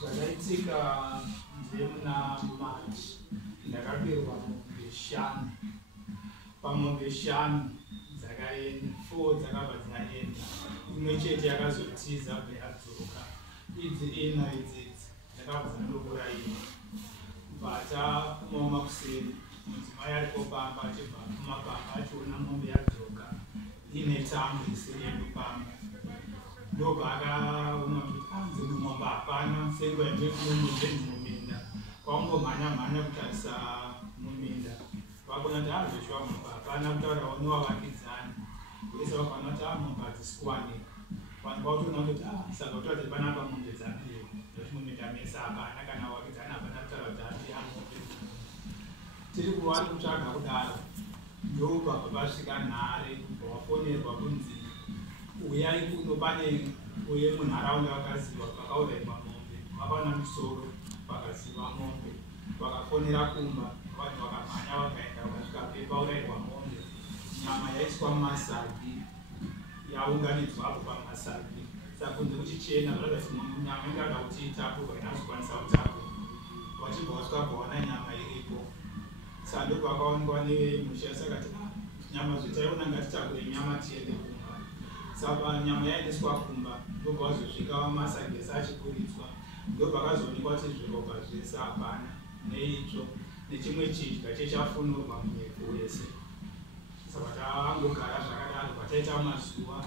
Zvakaitika ndemuna March ndakaberwa mombe 5. Pamombe 5 dzakaenda 4 dzakabva dzaenda, imwe chete yakazotiza bva yadzoka. Idzi ina idzidzi dzakabva dzandokurayira. Patakumawo makuseri mudzimai aripo pamba achibva kumapamba achiona mombe yadzoka ine tambo isiri yedu pamba. Ndobva akaona kuti dzimwe mombe hapana senguva yendinomuminda kwangomhanya kutarisa muminda vakona kuti azveshuwa mombe hapana kutaurawo newavakidzani vese vakaona kuti mombe hadzisi kuwanika. Vanhu vautoona kuti saka kutaura kuti panapa mombe dzabiwa ndochimuminda mese hapana kana wavakidzani hapana kutaura kuti abiya mombe. Tiri kuvari kutsvaga kudaro ndobva pasvika nhare wafonerwa kunzi uyai kuno pane uye munharaunda vakaziva pakaurayirwa mombe, vakaona musoro vakaziva mombe, vakafonera kumba, vanhu vakamhanya vakaenda vakasvika paurayirwa mombe. Nyama yaiswa mumasagi yaunganidzwapo pamasagi, saka kunze kuchichena zvaratidza kuti nyama ingada kuti itapurwa inazokwanisa kutapurwa. Vachibva vasvika kuona nyama iripo, saka ndopakaonekwa nemusha sakati nyama zvitaiona ngatitakure nyama tiende kumba. Saka nyama yaendeswa kumba ndobva vazosvika masagesi achipuridzwa, ndobva vakazoonekwa kuti zviropa zvese hapana neitsvo nechimwe chidya chechafunurwa munyeko wese. Saka taangogara zvakadaro pataita mazuva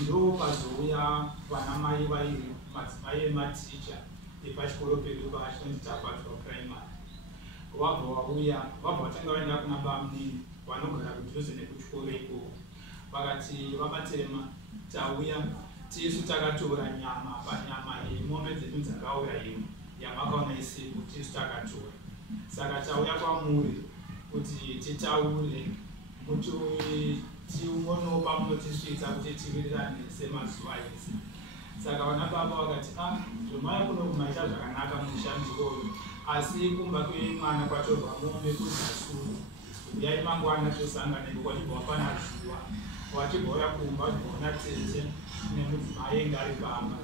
ndopazouya vanamai vairi madzimai ematicha epachikoro pedu pachinonzi Dzakadya primary. Vabva vauya vabva vatanga vaenda kuna bamuni vanogara kudhuze nekuchikoro ikoko. Vakati vabatirema tauya tisu takatora nyama panyama yemombe dzedu dzakauya iyo yamakaona isiku tisu takatora. Saka tauya kwamuri kuti titaure tionewo pamunotisvitsa kuti tiwirirane semazuva ese. Saka vana baba vakati zvomaya kuno kumaita zvakanaka mushandiroyo, asi kumba kwemwana kwatorwa mombe kudzasuru uyai mangwana tosanganeko kwachibva wapana zuva wachibva uya kumba wachibvaona tete nemudzimai enga ari pamba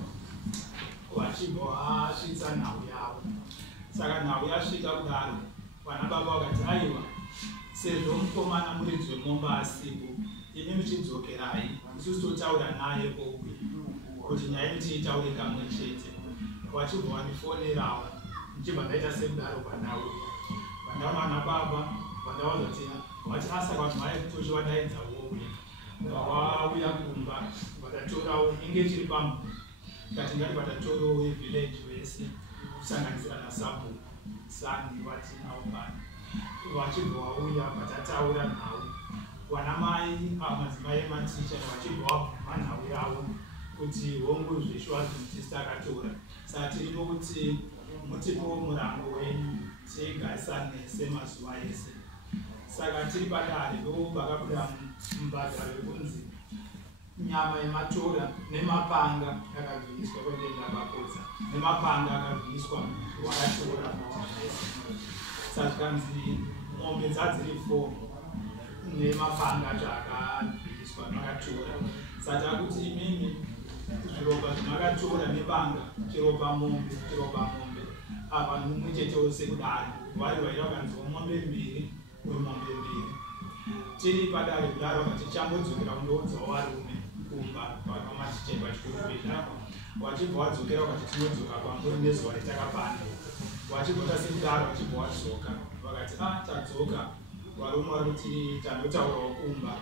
wachibva wasvitsa nhau yavo. Saka nhau yasvika kudaro vana baba vakati aiwa sezvo mukomana muridzi wemombe asipo imi muchidzokerai isusu totaura naye ouya kuti nyaya tiitaure kamwe chete. Wachibva wandifonerawo ndichibva ndaita sekudaro pandauya pandaona vana baba vandavazoti vati asaka vanhu vaitochi vadaidza wouya vawauya kumba vatatorawo inge chiri pamwe kati ngati vatatorawo vevillage vese kusanganisira nasabu sani vatinawo pano. Vachibva vauya vatataura nhau vanamai madzimai ematicha vachibva vabvuma nhau yavo kuti hongu zveshuwa zvinotisi takatora. Saka tiripo kuti mutipo murango wenyu tigarisane semazuva ese. Saka tiri padare ndopakabuda mubhadharo wekunzi nyama yematora nemapanga akavhiiswa kwendenda bakotsa nemapanga akavhiiswa wakatora zvese. Saka tikanzi mombe dzadziri 4 nemapanga zvakavhiiswa makatora. Saka takuti imimi zviropa zvimakatora nebanga chiropa mombe apa mumwe chete wose kudaro vari vaida kukanziwa mombe 2 wemombe 2. Tiri padare kudaro vakati chambodzokera kundoudzawo varume kumba pamatichekwa chikuru pedha. Wachibva wadzokera vakati tinodzoka pamburi nezuva retakapanda. Wachibva sekudaro wachibva wadzoka vakati tadzoka varume vari kuti tandotaurawo kumba.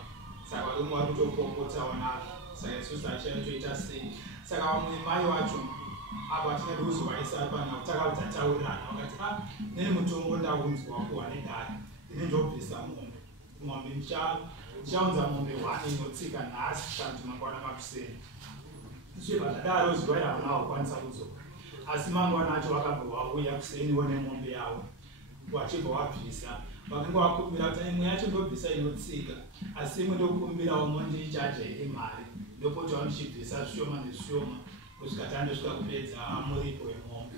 Saka varume vari kutopopotawo nazvo. Saka isusu tichatoita sei. Saka vamwe mai vacho apa tina kuzovaisa pana takabva tataurirana vakati neni mutongo ndaunzwa kuwa nedare ine ndobvisa mombe ndichaunza mombe 1 inotsika nhasi kana kuti mangwana makuseni. Zvibva zvadaro zuva iri havana wakwanisa kudzoka, asi mangwana acho vakabva vauya kuseniwo nemombe yavo wachibva wabvisa. Vakanga vakumbira kuti imwe yacho ndobvisa inotsika asi imwe ndokumbirawo mondichaja iri mari ndopoti vanochibvisa zvishoma nezvishoma kusvika tandosvika kupedza muripo wemombe.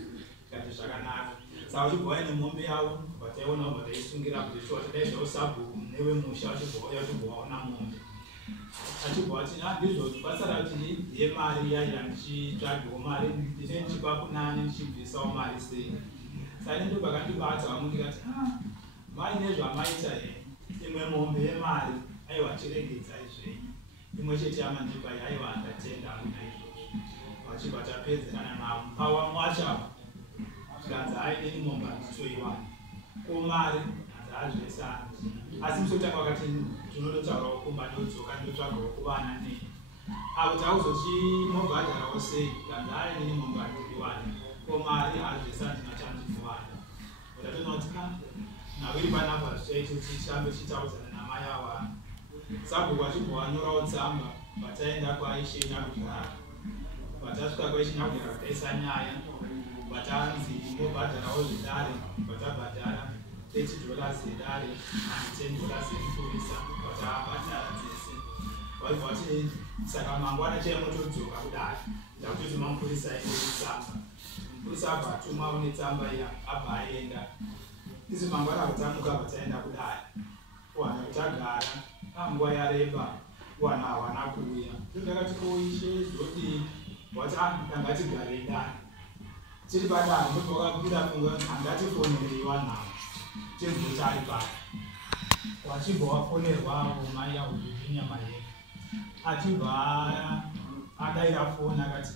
Tikati zvakanaka. Saka vachibva vaine mombe yavo vataiona vatayisungira kuti shuwa tadai zvavo sabhuku newemusha vachibva vauya vachibva vaona mombe. achibva ati ndizvo basa rati yemari yaiya ndichitsvagawo mari ndine ndichipa kunani ndichibvisawo mari sei. Saka ndo pakandibata vamwe ndikati mai nezvamaita here imwe mombe yemari aiwa chiregedzai zvenyu imwe chete yamandipai aiwa ndatenda hamuna izvozvo. Vachibva tapedzerana navo pawa mwachava tikanzi hai neni mombe handitoiwani ko mari handazvesana. Asi musotanga wakati ndinotaurawo kumba ndodzoka ndotsvagawo kuvana nei apo takuzochimobhadharawo sei tikanzi hai neni mombe handiriwani ko mari hazvesana ndinochandinowana. Ndatonoti naviri panapa zvichaita kuti tirambe tichitaudzana namai ava. Sabhuku achibva wanyorawo tsamba pataenda kwaishenya kugara. Patasvika kwaishenya kugara taisa nyaya patanzi mobhadharawo zvedare patabhadhara $30 zedare and $10 emupurisa patabhadhara dzese. Vaibva vati saka mangwana chaimotodzoka kudai ndakutoti mamupurisa aende tsamba. Mupurisa abva atumwa netsamba iya abva aenda. Isu mangwana kutamuka pataenda kudai kuwana kutagara nguva yareba kuwana hawana kuuya. Ndakati koishe zoti wati ngatigarei dai tiri padare ndobva wakakwira kunga ngatifonereiwa nhau tenzoti ari pari. Wachibva wafonerwawo mai yaudhinya mayeka achibva adaira foni akati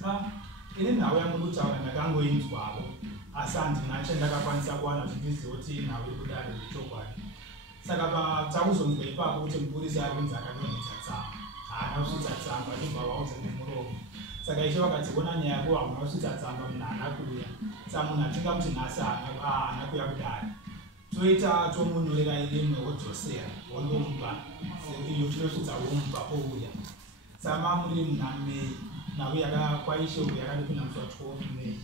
ine nhau yamuri kutaura ndakangoinzwawo asi handina chandakakwanisa kuwana kuti ndizive kuti nhau iri kudare zvechokwadi. Saka takuzonzwa ipapo kuti mupurisa ari kunzi akadonhedza tsamba haana kusvitsa tsamba achibva vaudza nemuromo. Saka ishe vakati ona nyaya yako hamuna kusvitsa tsamba munhu haana kuuya. Saka munhu atinga kuti nhasi haana kuuya kudare toita tomunyorera rimwe wodzosera wondomupa iyo tinosvitsa womupa ouya. Saka muri muna Mei nhau yakakwaishe uku yakandopinda musi wa12 Mei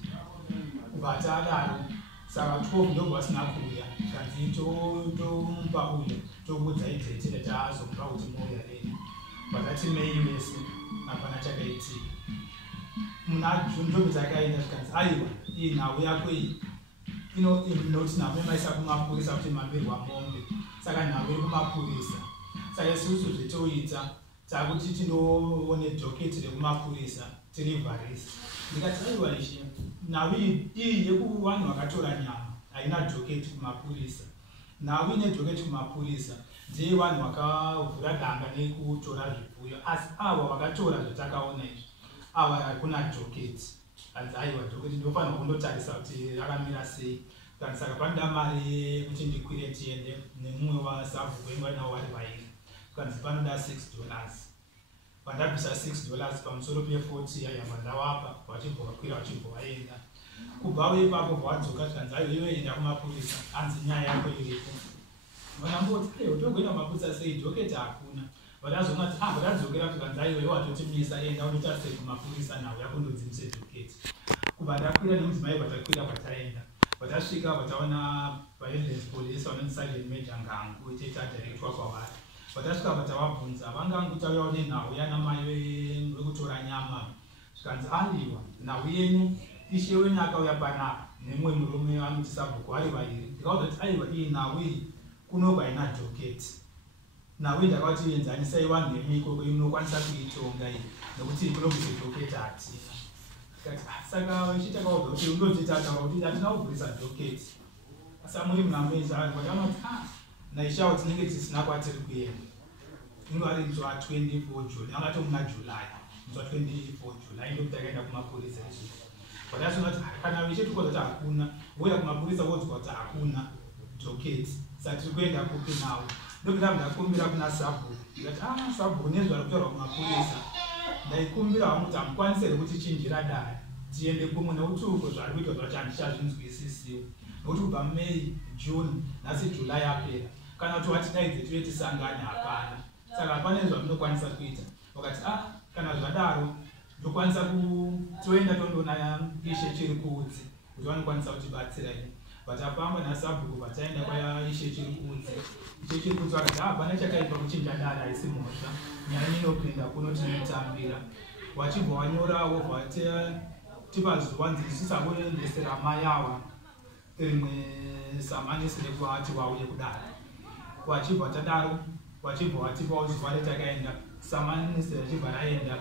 kubva tadaro. Saka 12 ndobva vasina kuuya tikanzi tomupa uya tokudza idzetire taazomupa kuti mouya reni. Patati Mei wese hapana chakaitika. Muna June ndombi dzakaenda zvikanzi aiwa iyi nhau yako iyi inoti nhau yemaisa kumapurisa kuti mapirwa mombe saka nhau iri kumapurisa. Saka isusu zvetoita takuti tinoone dhoketi rekumapurisa tirivharisa. Ndikati aiwa ishe nhau iyi yekuvanhu vakatora nyama haina dhoketi kumapurisa. Nhau ine dhoketi kumapurisa ndeye vanhu vakavhura danga nekutora zvipfuyo asi ava vakatora zvatakaona izvi ava hakuna dhoketi. Hanzi aiwa dhoketi ndinofanirwa kundotarisa kuti rakamira sei. Saka panda mari yekuti ndikwire tiende nemumwe wasabhuku wengu vainavo vari vairi kanzi panoda $6. Pandabvisa $6 pamusoro pe40 yaiyamba ndavapa vachibva vakwira vachibva vaenda. Kubva ipapo bvadzoka tikanzi aiwa iwe enda kumapurisa hanzi nyaya yako iripo. Vanamboti utogoenda kumapurisa sei dhoketi hakuna. Vadazongati vadadzokera tikanzi aiwa iwe watotimisa enda undotarisei kumapurisa nhau yako ndodzimise dhoketi. Kubva ndakwira nemudzimai patakwira pataenda patasvika pataona paevidence police vanonzi sergeant major Ngangu chetadirect kwavari. Patasvika patavabvunza vangangutaurawo nenhau yana mai wekutora nyama zvikanzi aiwa nhau yenyu ishe wenyu akauya panapa nemumwe murume anoti sabhuku vari vairi. Ndikauza kuti aiwa iyi nhau iyi kunobva ina dhoketi. Nhau iyi ndakauti enzanisai vanhu vemikoko inokwanisa kuitonga iyi nekuti kunobvise dhoketi hatina. Saka ichitakaudza kuti undochitataura kuti hatina kuvhurisa dhoketi. Saka muri munameza vakanoti naishawo tinenge tisina kwatiri kuenda. Inge vari musi wa24 Juli angato muna Julai musi wa24 Julai ndokuti takaenda kumapurisa izvi. Vadasona kuti kana vichitukodza kuti hakuna voya kumapurisa vodzwa kuti hakuna dhoketi saka tiri kuenda kupi nawo. Ndokuti ndakumbira kuna sabhuku ndikati sabhuku nezvari kutaurwa kumapurisa ndaikumbira vamwe kuti hamukwanisire kuti chinjira dare tiende kumwe nekuti uko zvari kuitwa zvati handichazvinzwisisiwo nokuti kubva Mei June nhasi Julai yapera kana kuti watidaidze tive tisangane hapana. Saka hapana zvamunokwanisa kuita. Vakati kana zvadaro ndokwanisa toenda tondona ishe chiri kuudzi kuti vanokwanisa kutibatsira ine. Vatapamba nasabhuku vataenda kwaishe chiri kuudzi. Ishe chiri kuudzi vakati hapana chakaipa kuchinja dare haisi mhosva nyaya inopinda kuno tinotambira. Wachibva wanyorawo vatipa zuva nzitisisavoendesera mai ava rimwe samanisi rekuti vauye kudare. Wachibva tadaro wachibva watipawo zuva retakaenda samanisi achibva aenda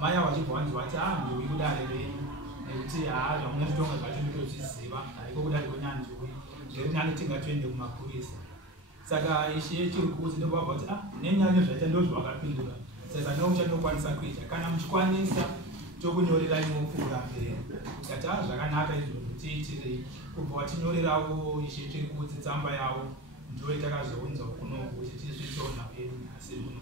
mai wachibva wanzwa ati ndowi kudare renyu nekuti zvamune zvitonga zvacho ndotozviziva haiko kudare kwenyanzvi ndiri nani tingatoende kumapurisa. Saka ishe chirikudzi ndobvabva kuti nenyaya nezvaita ndozvawakapindura saka ndouchandokwanisa kuita kana muchikwanisa tokunyorerai mupfuura mberi kati zvakanaka izvozvo tiitirei kubva watinyorerawo ishe chirikudzi tsamba yavo ndoitakazounza kunoku kuti tizvitona henyu asi muno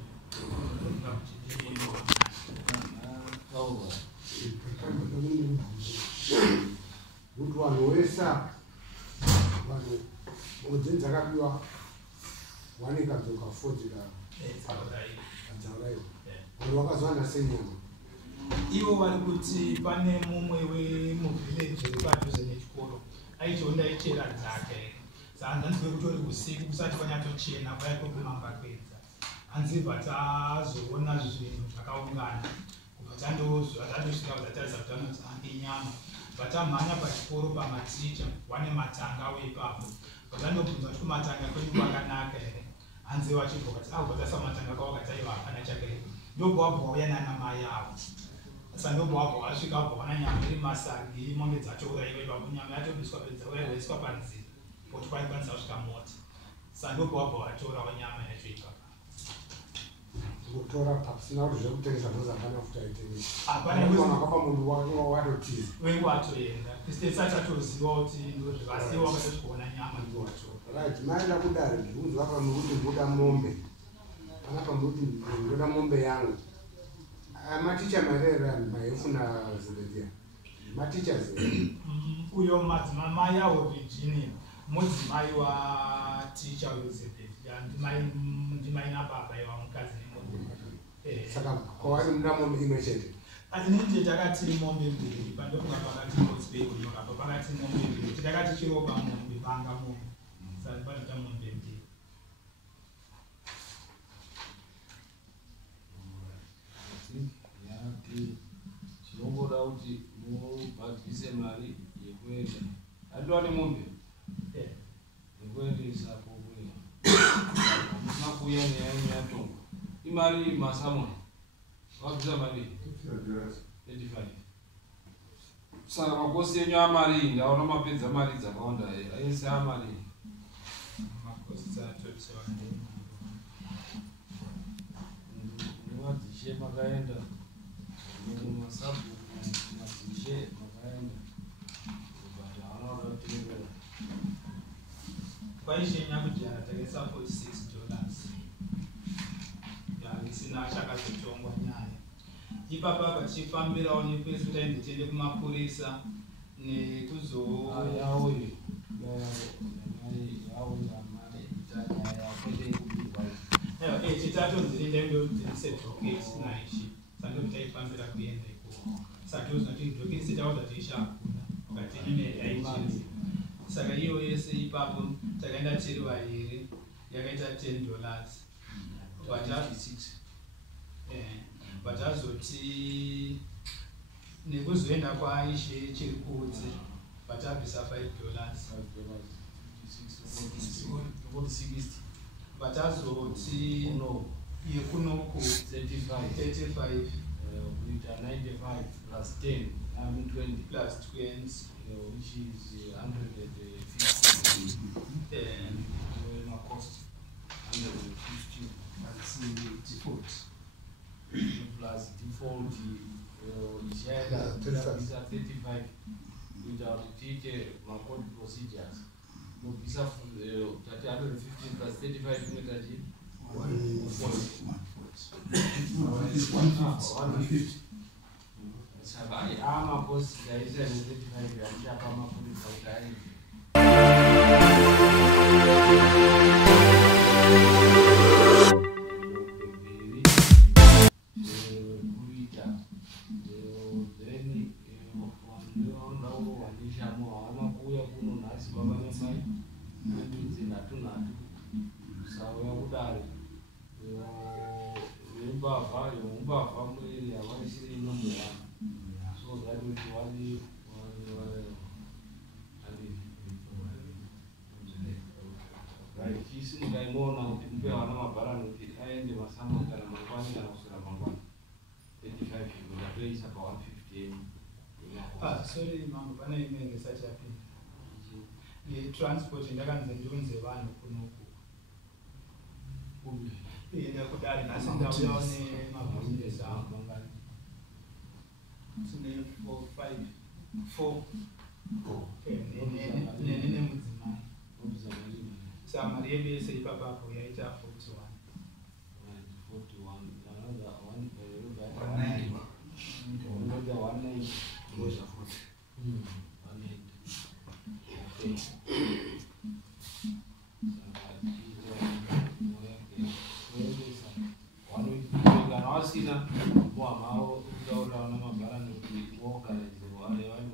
kuti vanhu vese vanhu udzi dzakabiwa wanekadzoka fodzira Dzakauya vanhu vakazwana senyama ivo vari kuti pane mumwe wemuvhileji uri padhuze nechikoro aitonda ichera dzake hanzanzwe kutori usiku kusati kwanyatochena kwaitokumambakwedza hanzibva tazoona zvinhu zvakaungana kubva tandosvika kuzatarisa kuti anoti inyama vatamhanya pachikoro pamaticha wane matanga weipapo vatandobvunza kuti kumatanga kwenyu kwakanaka here hanzi wachibva kuti ubva matanga kwawakataiva hapana chake ndobva wabva wauya nana mai avo saka ndobva wabva wasvika wabva wana nyama iri masagi mombe dzachouraiwa ipapo nyama yatobiswa pedzauraiswa panzira kuti kwaikwanisa kusvika mota saka ndobva wabva watorawo nyama yacho ipapo kutora pasina kuti zvekutengesa bhoza hapana kuti aitengesa hapana akapa munhu watotiza watoenda tisati atoziva kuti ndozvivasiwa wakatosvikuona nyama ndowatora right maenda kudare ndibvunzwa pamwe kuti ndoda mombe pana pamwe kuti ndoda mombe yangu maticha marera maifuna Dzakadya maticha zero uyo madzimai awo Virginia mudzimai waticha Dzakadya ndimai nababa iwa mukadzi nemombe saka kwavari muda mombe imwe chete atinenge takati mombe mbiri pandokunga pakati motsbek nokapa pakati mombe mbiri titakati chiroba mombe panga mombe saka panoita mombe mbiri chinongoda kuti mubhadhise mari yekuenda atiwa nemombe yekuendesa kokuya hamusina kuuya neyanyu yatonga imari masamoni wakabvisa mari 35 saka makosi enyu amari ndaona mapedza mari dzakawanda aise amari makosi dzatotiwa madzishe makaenda masabhuku madzishe makaenda but haana wakatenderera kwaishenya kuti anatengesa $46 isina achakazotongwa nyaya ipapa pachifambirawo nekwesi kuti aende tiende kumapurisa nekuzoyawo chitatonzirinda ndoseadvocate naishi sandokuti taifambira kuenda ikoko saka ndozvinoti advocate tauza tiishakuna ukati email yaichii saka iyo yese ipapo takaenda tiri vaviri yakaita $10 vatazoti nekuzoenda kwaishe chirikudzi vatabvisa $5 vatazoti yekunoku 35 kuita 95 plus 10 20 plus 20 which is 150 cost 150 default plus default ichaenda 35 kuita kuti tiite macode procedures nobvisa tati 150 plus 35 inoita chii 150 saka makosi aisa ne35 yatichapa mapurisa kuti aende Mbavha mwiri havaisiri nombe vanhu so that kuti wali right chisi mukaimona kuti mupe vana mabharani kuti aende masamoni kana mangwani kana kuswera place apa 150 sorry mambo pane imwe ngesachi yapinda transport ndakanze ndiunze vanhu kunoku ine kudari nhasi ndauyawo nemabhizinesi angu tine 4 neni nemudzimai saka mari yedu yese ipapapo yaita 41 Wasina kwa mao utaona na mabara ni kuoka na wale wale